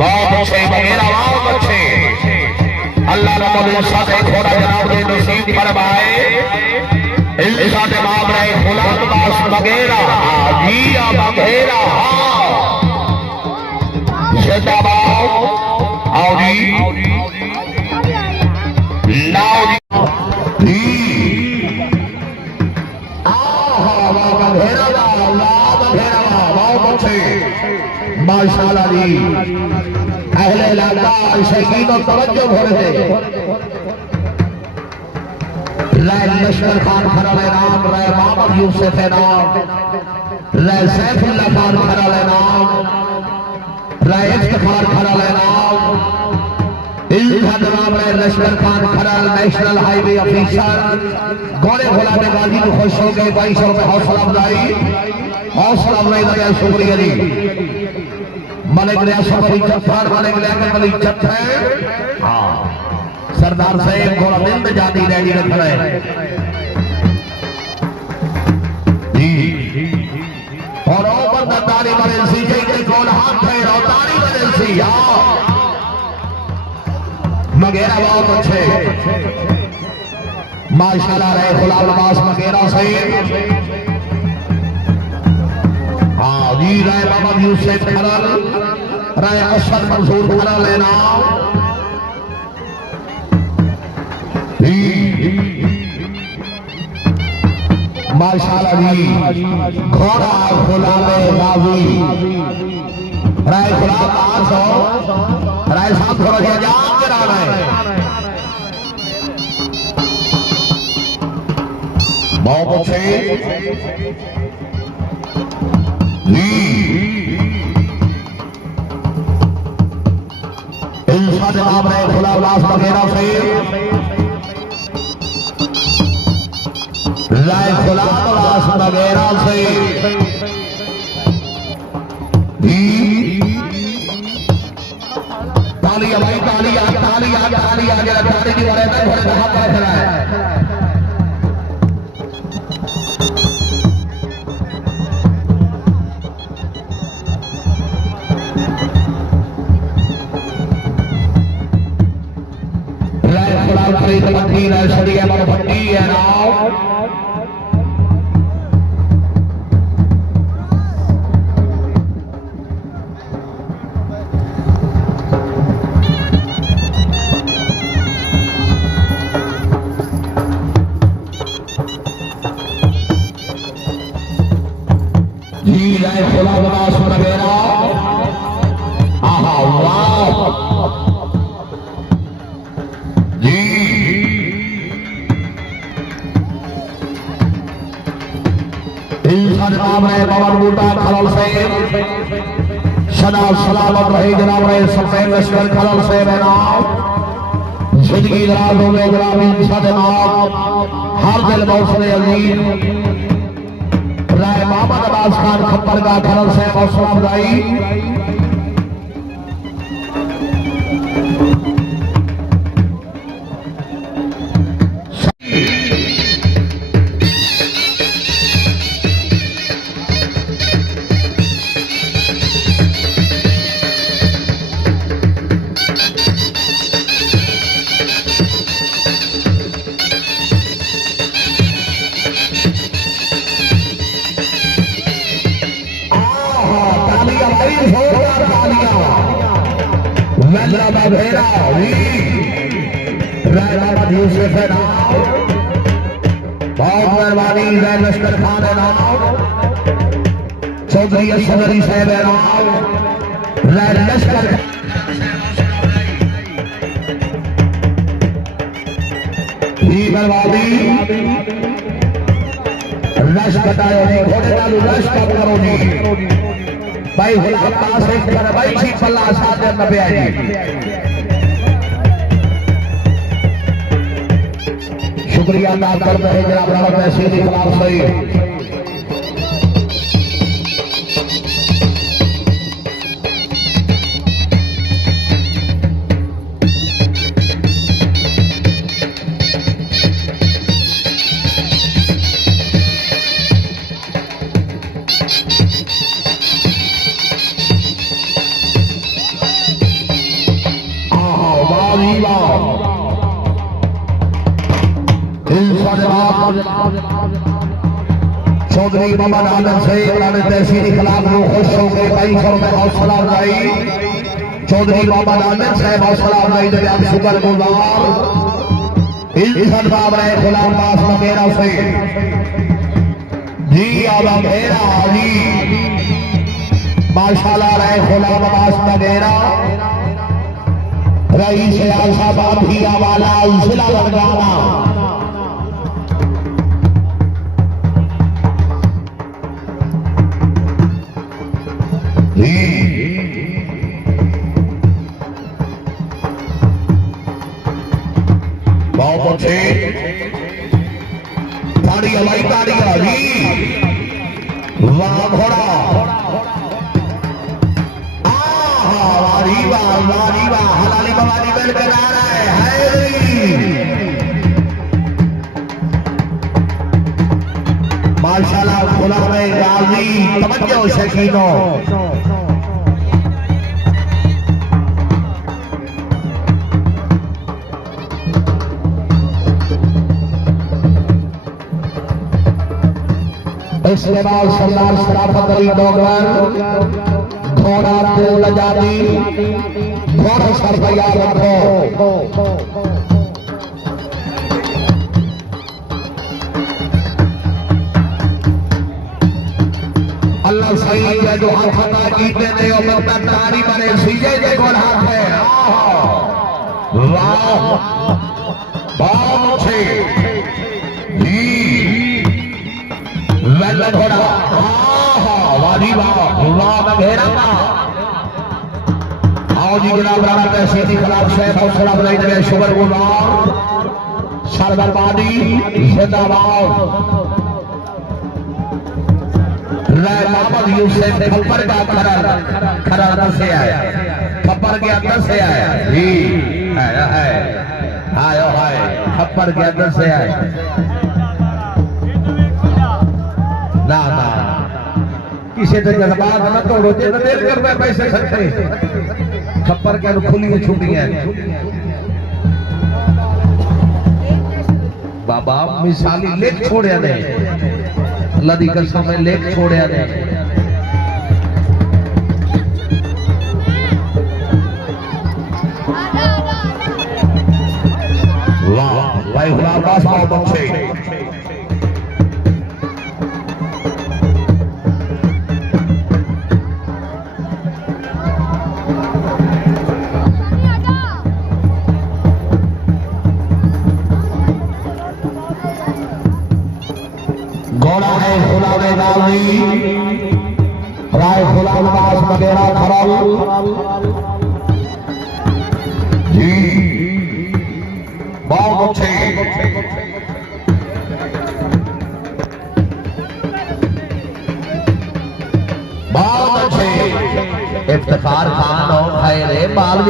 बहुत अच्छे मेरा बहुत अच्छे अल्लाह रब्बुल साथ घोड़ा जनाब ने नसीब फरमाए इल्साद बाब रहे गुलाम बास वगैरह आजिया वगैरह जिंदाबाद आओ जी लाओ जी माशाल्लाह जी अहले इलाका शकीन और तवज्जो हो रहे राय लश्कर खान खराले नाम राय मोहम्मद यूसुफ नाम राय सैफुल्लाह खान खराले नाम राय इफ्तिखार खराले नाम इनका नाम है लश्कर खान खराल नेशनल हाईवे ऑफिसर घोड़े घोड़ाने गाजी को खुश हो गए 2200 रुपए हौसला अफजाई का शुक्रिया जी मलिक रियासत वाली जत्थार मलिक लेकर वाली जत्थ है हाँ सरदार साहब घोड़ा बिंद जाती रेडी रख रहे जी और ऊपर ताली बदल सी के गोल हाथ है और ताली बदल सी मगेरा बहुत अच्छे माशाल्लाह रहे गुलाम अब्बास मगेरा से हाँ जी राय मोहम्मद यूसुफ खरल राय अशरफ मंसूर खरल है नाम माशाल्लाह जी घोड़ा गुलाम गाजी राय गुलाम आस हो राय साहब थोड़ा सा जान करा रहे बहुत अच्छे जनाब रहे खुला उल्लास वगैरह से राय खुला उल्लास वगैरह से तालियां भाई तालियां तालियां तालियां जरा ताली की बारे में थोड़े बहुत फैसला है भट्टी है नाव जी राय खुला विकास वगैरह आहा वाह जनाब है पवन बूटा खलल से सदा सलामत रहे जनाब है सफेद लश्कर खलल से नाम जिंदगी दराज हो गए ग्रामीण जनाब हर दिल मौसम अजीम राय मोहम्मद अब्बास खान खप्पर का खलल से मौसम अफजाई यूसुफ है नाम बहुत मेहरबानी राय लश्कर खान है नाम चौधरी सदरी साहब है नाम राय लश्कर बर्बादी रश कटायो जी घोड़े चालू रश कब करो जी भाई गुलाम पास एक कर भाई ठीक पल्ला साथ में पे आई शुक्रिया अदा करते हैं जनाब राणा तहसील के खिलाफ सही चौधरी मोहम्मद आदम से पुराने तहसील के खिलाफ वो खुश हो गए भाई सर में हौसला अफजाई चौधरी मोहम्मद आदम साहब हौसला अफजाई जब आप शुक्र गुजार इज्जत बाब रहे गुलाम बास वगैरह से जी आलम मेरा जी माशाल्लाह रहे गुलाम बास वगैरह रईस आशा बाभिया वाला जिला लड़गाना बहुत अच्छे ताड़ी हमारी ताड़ी जी वाह घोड़ा वारी वाह हलाली बवाली बन कर आ रहा है माशाल्लाह गुलाम गाजी तवज्जो शकीनों इसके बाद सरदार शराफत अली डोगर घोड़ा तेल जाती घोड़ा सर तैयार रखो अल्लाह सही है जो हाथ जीतने दे और मतलब तारी बने सीजे देखो हाथ है वाह बहुत अच्छे घोड़ा वादी वाह घेरा आओ जी जनाब राणा तहसील के खिलाफ शेख हौसला अफजाई जगह शुगर गुजार सरदरबादी जिंदाबाद मोहम्मद यूसुफ खप्पर का खरा से आया खप्पर के अंदर से आया जी आया है आयो है खप्पर के अंदर से आया ना ना किसी तो जज्बात न तोड़ो जे देर कर मैं पैसे खर्चे खप्पर के खुली छुट्टी है बाबा मिसाली लेख छोड़या ने लदी कर समय लेख छोड़या ने वाह भाई गुलाम बास बहुत अच्छे घोड़ा है गुलाम गाजी राय गुलाम बास वगैरह खरल जी बहुत अच्छे बहुत अच्छे इफ्तिखार खान और खैर बाल